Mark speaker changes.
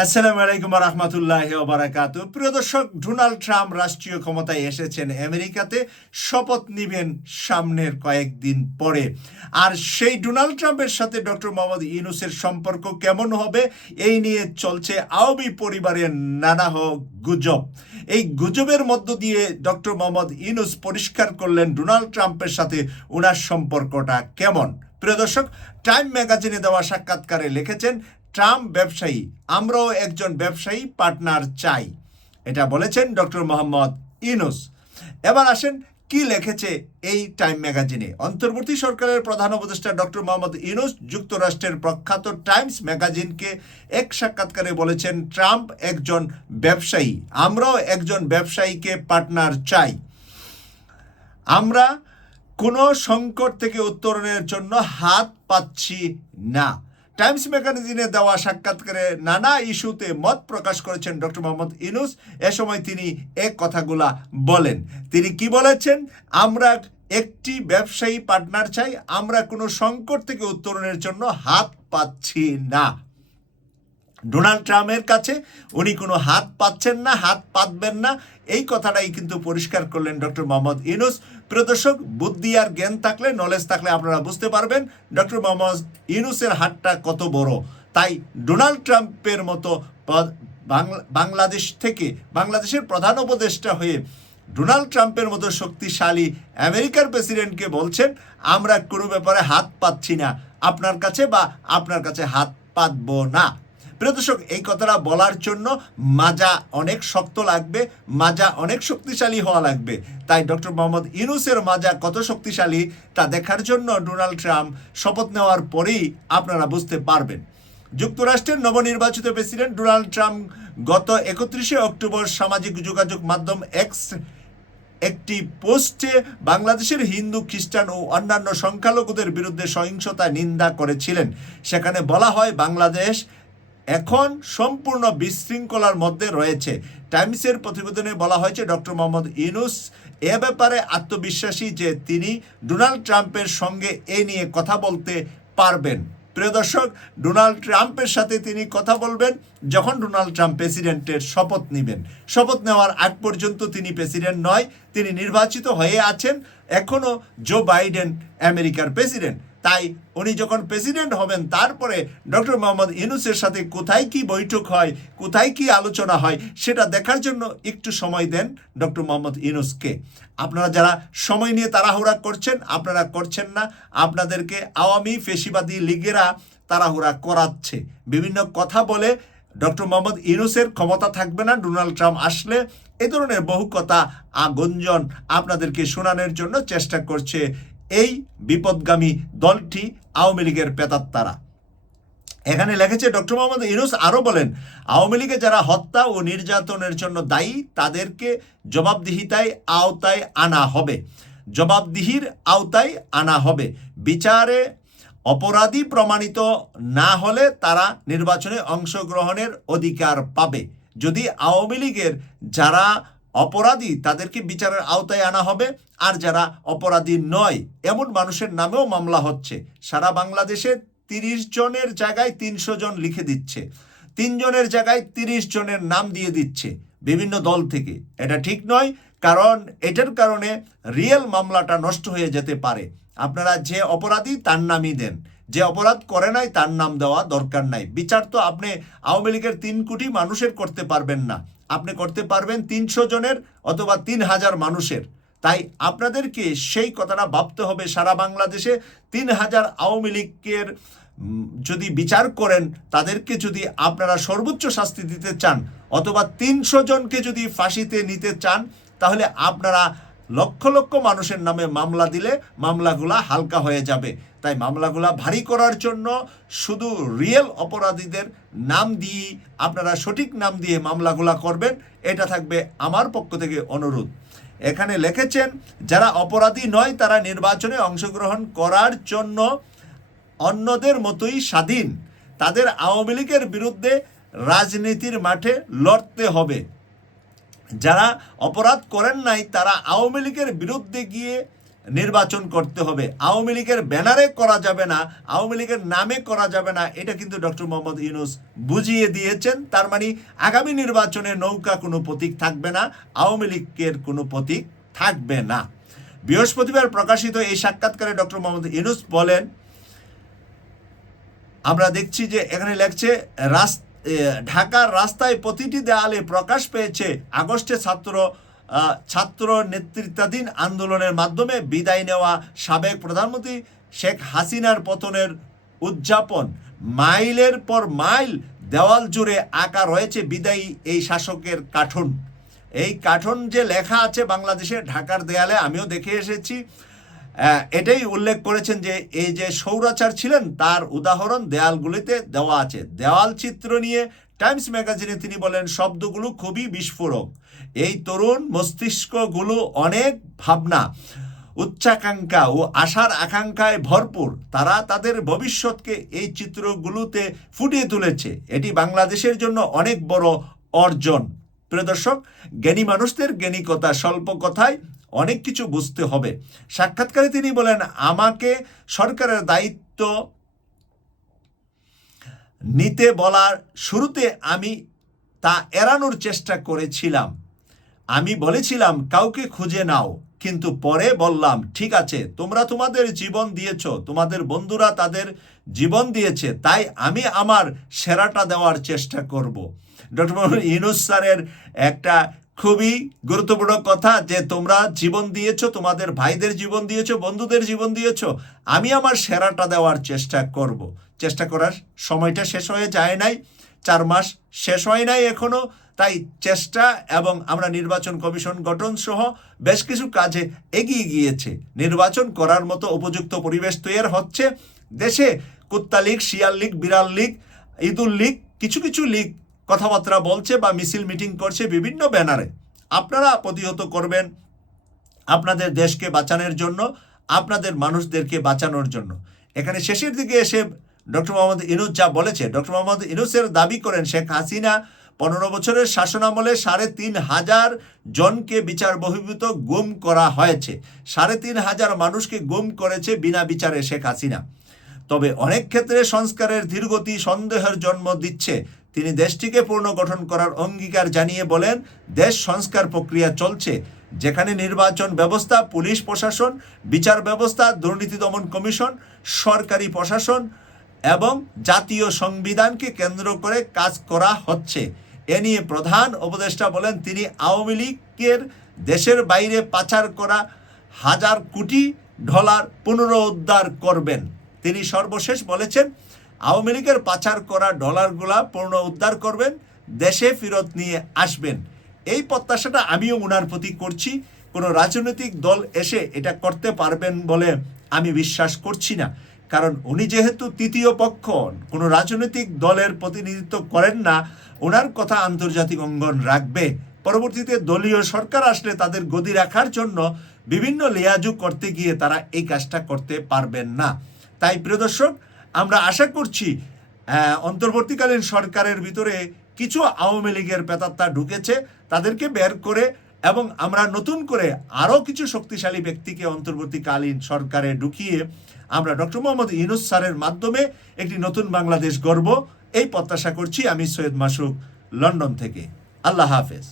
Speaker 1: আসসালামু আলাইকুম রহমতুল্লাহ বারাকাতু প্রিয় দর্শক, ডোনাল্ড ট্রাম্প রাষ্ট্রীয় ক্ষমতায় এসেছেন আমেরিকাতে, শপথ নিবেন সামনের কয়েকদিন পরে। আর সেই ডোনাল্ড ট্রাম্পের সাথে ডক্টর মোহাম্মদ ইউনুসের সম্পর্ক কেমন হবে, এই নিয়ে চলছে আওবি পরিবারের নানাহ গুজব। এই গুজবের মধ্য দিয়ে ডক্টর মোহাম্মদ ইউনুস পরিষ্কার করলেন ডোনাল্ড ট্রাম্পের সাথে ওনার সম্পর্কটা কেমন। প্রিয় দর্শক, টাইম ম্যাগাজিনে দেওয়া সাক্ষাৎকারে লিখেছেন ট্রাম্প ব্যবসায়ী, আমরাও একজন ব্যবসায়ী, পার্টনার চাই। এটা বলেছেন ডক্টর মোহাম্মদ ইউনুস। এবার আসেন কি লিখেছে এই টাইম ম্যাগাজিনে। অন্তর্বর্তী সরকারের প্রধান উপদেষ্টা ডক্টর মোহাম্মদ ইউনুস যুক্তরাষ্ট্রের প্রখ্যাত টাইমস ম্যাগাজিনকে এক সাক্ষাৎকারে বলেছেন, ট্রাম্প একজন ব্যবসায়ী, আমরাও একজন ব্যবসায়ীকে পার্টনার চাই। আমরা কোনো সংকট থেকে উত্তরণের জন্য হাত পাচ্ছি না। টাইমস ম্যাগাজিনে দেওয়া সাক্ষাৎকারে নানা ইস্যুতে মত প্রকাশ করেছেন ডক্টর মোহাম্মদ ইনুস এ সময় তিনি এক কথাগুলা বলেন। তিনি কি বলেছেন? আমরা একটি ব্যবসায়ী পার্টনার চাই, আমরা কোনো সংকট থেকে উত্তরণের জন্য হাত পাচ্ছি না। ডোনাল্ড ট্রাম্পের কাছে উনি কোনো হাত পাচ্ছেন না, হাত পাতবেন না। এই কথাটাই কিন্তু পরিষ্কার করলেন ডক্টর মোহাম্মদ ইনুস প্রিয় দর্শক বুদ্ধি আর জ্ঞান থাকলে নলেজ থাকলে আপনারা বুঝতে পারবেন ডক্টর মোহাম্মদ ইনুসের হাতটা কত বড়। তাই ডোনাল্ড ট্রাম্পের মতো বাংলাদেশ থেকে, বাংলাদেশের প্রধান উপদেষ্টা হয়ে ডোনাল্ড ট্রাম্পের মতো শক্তিশালী আমেরিকার প্রেসিডেন্টকে বলছেন, আমরা কোনো ব্যাপারে হাত পাচ্ছি না। আপনার কাছে বা আপনার কাছে হাত পাতব না। প্রিয় দর্শক, এই কথাটা বলার জন্য মাজা অনেক শক্ত লাগবে, মাজা অনেক শক্তিশালী হওয়া লাগবে। তাই ডক্টর মোহাম্মদ ইউনুসের মাজা কত শক্তিশালী, তা দেখার জন্য ডোনাল্ড ট্রাম্প শপথ নেওয়ার পরেই আপনারা বুঝতে পারবেন। যুক্তরাষ্ট্রের নবনির্বাচিত প্রেসিডেন্ট ডোনাল্ড ট্রাম্প গত একত্রিশে অক্টোবর সামাজিক যোগাযোগ মাধ্যম এক্স একটি পোস্টে বাংলাদেশের হিন্দু, খ্রিস্টান ও অন্যান্য সংখ্যালঘুদের বিরুদ্ধে সহিংসতা নিন্দা করেছিলেন। সেখানে বলা হয়, বাংলাদেশ এখন সম্পূর্ণ বিশৃঙ্খলার মধ্যে রয়েছে। টাইমসের প্রতিবেদনে বলা হয়েছে, ডক্টর মোহাম্মদ ইউনুস এ ব্যাপারে আত্মবিশ্বাসী যে তিনি ডোনাল্ড ট্রাম্পের সঙ্গে এ নিয়ে কথা বলতে পারবেন। প্রিয় দর্শক, ডোনাল্ড ট্রাম্পের সাথে তিনি কথা বলবেন যখন ডোনাল্ড ট্রাম্প প্রেসিডেন্টের শপথ নেবেন। শপথ নেওয়ার আগ পর্যন্ত তিনি প্রেসিডেন্ট নয়, তিনি নির্বাচিত হয়ে আছেন। এখনও জো বাইডেন আমেরিকার প্রেসিডেন্ট। তাই উনি যখন প্রেসিডেন্ট হবেন, তারপরে ডক্টর মোহাম্মদ ইউনুসের সাথে কোথায় কি বৈঠক হয়, কোথায় কি আলোচনা হয়, সেটা দেখার জন্য একটু সময় দেন ডক্টর মোহাম্মদ ইউনুসকে। আপনারা যারা সময় নিয়ে তাড়াহুড়া করছেন, আপনারা করছেন না। আপনাদেরকে আওয়ামী ফেসিবাদী লীগেরা তাড়াহুড়া করাচ্ছে। বিভিন্ন কথা বলে ডক্টর মোহাম্মদ ইউনুসের ক্ষমতা থাকবে না, ডোনাল্ড ট্রাম্প আসলে এ ধরনের বহু কথা আগঞ্জন আপনাদেরকে শোনানোর জন্য চেষ্টা করছে এই বিপদগামী দলটি আওয়ামী লীগের পেতাত্তারা। এখানে লেখেছে, ডক্টর মোহাম্মদ ইউনুস আরও বলেন, আওয়ামী লীগে যারা হত্যা ও নির্যাতনের জন্য দায়ী, তাদেরকে জবাবদিহিতায় আওতায় আনা হবে। জবাবদিহির আওতায় আনা হবে। বিচারে অপরাধী প্রমাণিত না হলে তারা নির্বাচনে অংশগ্রহণের অধিকার পাবে। যদি আওয়ামী লীগের যারা অপরাধী তাদেরকে বিচারের আওতায় আনা হবে। আর যারা অপরাধী নয়, এমন মানুষের নামেও মামলা হচ্ছে। সারা বাংলাদেশে তিরিশ জনের জায়গায় তিনশো জন লিখে দিচ্ছে। তিনজনের জায়গায় তিরিশ জনের নাম দিয়ে দিচ্ছে বিভিন্ন দল থেকে। এটা ঠিক নয়, কারণ এটার কারণে রিয়েল মামলাটা নষ্ট হয়ে যেতে পারে। আপনারা যে অপরাধী, তার নামই দেন। যে অপরাধ করে নাই, তার নাম দেওয়া দরকার নাই। বিচার তো আপনি আওয়ামী লীগের তিন কোটি মানুষের করতে পারবেন না। আপনি করতে পারবেন তিনশো জনের অথবা তিন হাজার মানুষের। তাই আপনাদেরকে সেই কথাটা ভাবতে হবে সারা বাংলাদেশে। তিন হাজার আওয়ামী লীগের যদি বিচার করেন, তাদেরকে যদি আপনারা সর্বোচ্চ শাস্তি দিতে চান, অথবা তিনশো জনকে যদি ফাঁসিতে নিতে চান, তাহলে আপনারা লক্ষ লক্ষ মানুষের নামে মামলা দিলে মামলাগুলা হালকা হয়ে যাবে। তাই মামলাগুলা ভারী করার জন্য শুধু রিয়েল অপরাধীদের নাম দিয়ে আপনারা সঠিক নাম দিয়ে মামলাগুলা করবেন, এটা থাকবে আমার পক্ষ থেকে অনুরোধ। এখানে লিখেছেন, যারা অপরাধী নয় তারা নির্বাচনে অংশগ্রহণ করার জন্য অন্যদের মতোই স্বাধীন। তাদের আওয়ামী লীগের বিরুদ্ধে রাজনীতির মাঠে লড়তে হবে। যারা অপরাধ করেন নাই তারা আওয়ামী লীগের বিরুদ্ধে গিয়ে নির্বাচন করতে হবে। আওয়ামী লীগের ব্যানারে করা যাবে না আওয়ামী লীগের নামে করা যাবে না এটা কিন্তু ডক্টর মোহাম্মদ ইউনুস বুঝিয়ে দিয়েছেন। তার মানে আগামী নির্বাচনে নৌকা কোনো প্রতীক থাকবে না আওয়ামী লীগের কোনো প্রতীক থাকবে না। বৃহস্পতিবার প্রকাশিত এই সাক্ষাৎকারে ডক্টর মোহাম্মদ ইউনুস বলেন আমরা দেখছি যে এখানে লেখছে রাস এ, ঢাকার রাস্তায় প্রতিটি দেয়ালে প্রকাশ পেয়েছে আগস্টে ছাত্র ছাত্র নেতৃত্বাধীন আন্দোলনের মাধ্যমে বিদায় নেওয়া সাবেক প্রধানমন্ত্রী শেখ হাসিনার পতনের উদযাপন। মাইলের পর মাইল দেওয়াল জুড়ে আঁকা রয়েছে বিদায়ী এই শাসকের কাঠুন এই কাঠুন যে লেখা আছে বাংলাদেশের ঢাকার দেয়ালে, আমিও দেখে এসেছি। এটাই উল্লেখ করেছেন যে এই যে সৌরাচার ছিলেন, তার উদাহরণ দেয়ালগুলিতে দেওয়া আছে। দেওয়াল চিত্র নিয়ে টাইমস ম্যাগাজিনে তিনি বলেন, শব্দগুলো খুবই বিস্ফোরক। এই তরুণ মস্তিষ্কগুলো অনেক ভাবনা, উচ্চাকাঙ্ক্ষা ও আশার আকাঙ্ক্ষায় ভরপুর। তারা তাদের ভবিষ্যৎকে এই চিত্রগুলোতে ফুটিয়ে তুলেছে। এটি বাংলাদেশের জন্য অনেক বড় অর্জন। প্রিয় দর্শক, জ্ঞানী মানুষদের জ্ঞানী কথা স্বল্প কথায় অনেক কিছু বুঝতে হবে। সাক্ষাৎকারে তিনি বলেন, আমাকে সরকারের দায়িত্ব নিতে বলার শুরুতে আমি তা এড়ানোর চেষ্টা করেছিলাম। আমি বলেছিলাম, কাউকে খুঁজে নাও। কিন্তু পরে বললাম, ঠিক আছে, তোমরা তোমাদের জীবন দিয়েছ, তোমাদের বন্ধুরা তাদের জীবন দিয়েছে, তাই আমি আমার সেরাটা দেওয়ার চেষ্টা করব। ডক্টর ইউনুস স্যারের একটা খুবই গুরুত্বপূর্ণ কথা যে তোমরা জীবন দিয়েছ, তোমাদের ভাইদের জীবন দিয়েছ, বন্ধুদের জীবন দিয়েছ। আমি আমার সেরাটা দেওয়ার চেষ্টা করব। চেষ্টা করার সময়টা শেষ হয়ে যায় নাই, চার মাস শেষ হয় নাই এখনও। তাই চেষ্টা এবং আমরা নির্বাচন কমিশন গঠন সহ বেশ কিছু কাজে এগিয়ে গিয়েছে। নির্বাচন করার মতো উপযুক্ত পরিবেশ তৈরি হচ্ছে। দেশে কুত্তা লীগ শিয়াল লীগ বিড়াল লীগ ঈদুল লীগ কিছু কিছু লীগ কথাবার্তা বলছে বা মিছিল মিটিং করছে বিভিন্ন ব্যানারে। আপনারা প্রতিহত করবেন আপনাদের দেশকে বাঁচানোর জন্য, আপনাদের মানুষদেরকে বাঁচানোর জন্য। এখানে শেষের দিকে এসে ডক্টর মোহাম্মদ ইনুস যা বলেছে, ডক্টর মোহাম্মদ ইনুসের দাবি করেন শেখ হাসিনা পনেরো বছরের শাসনামলে সাড়ে তিন হাজার জনকে বিচার বহির্ভূত গুম করা হয়েছে। সাড়ে তিন হাজার মানুষকে গুম করেছে বিনা বিচারে শেখ হাসিনা। তবে অনেক ক্ষেত্রে সংস্কারের ধীরগতি সন্দেহের জন্ম দিচ্ছে তিনি দেশটিকে পুনর্গঠন করার অঙ্গীকার জানিয়ে বলেন, দেশ সংস্কার প্রক্রিয়া চলছে, যেখানে নির্বাচন ব্যবস্থা, পুলিশ প্রশাসন, বিচার ব্যবস্থা, দুর্নীতি দমন কমিশন, সরকারি প্রশাসন এবং জাতীয় সংবিধানকে কেন্দ্র করে কাজ করা হচ্ছে। এ নিয়ে প্রধান উপদেষ্টা বলেন, তিনি আওয়ামী লীগের দেশের বাইরে পাচার করা হাজার কোটি ডলার পুনরুদ্ধার করবেন। তিনি সর্বশেষ বলেছেন আওয়ামী লীগের পাচার করা ডলারগুলা পুনঃ উদ্ধার করবেন, দেশে ফেরত নিয়ে আসবেন। এই প্রত্যাশাটা আমিও ওনার প্রতি করছি। কোনো রাজনৈতিক দল এসে এটা করতে পারবেন বলে আমি বিশ্বাস করছি না। কারণ উনি যেহেতু তৃতীয় পক্ষ, কোনো রাজনৈতিক দলের প্রতিনিধিত্ব করেন না ওনার কথা আন্তর্জাতিক অঙ্গন রাখবে। পরবর্তীতে দলীয় সরকার আসলে তাদের গদি রাখার জন্য বিভিন্ন লেয়াজু করতে গিয়ে তারা এই কাজটা করতে পারবেন না। তাই প্রিয় দর্শক আমরা আশা করছি অন্তর্বর্তীকালীন সরকারের ভিতরে কিছু আওয়ামী লীগের পেতাত্তা ঢুকেছে, তাদেরকে বের করে এবং আমরা নতুন করে আরও কিছু শক্তিশালী ব্যক্তিকে অন্তর্বর্তীকালীন সরকারে ঢুকিয়ে আমরা ডক্টর মোহাম্মদ ইউনুস স্যারের মাধ্যমে একটি নতুন বাংলাদেশ গর্ব এই প্রত্যাশা করছি আমি সৈয়দ মাসুক লন্ডন থেকে। আল্লাহ হাফেজ।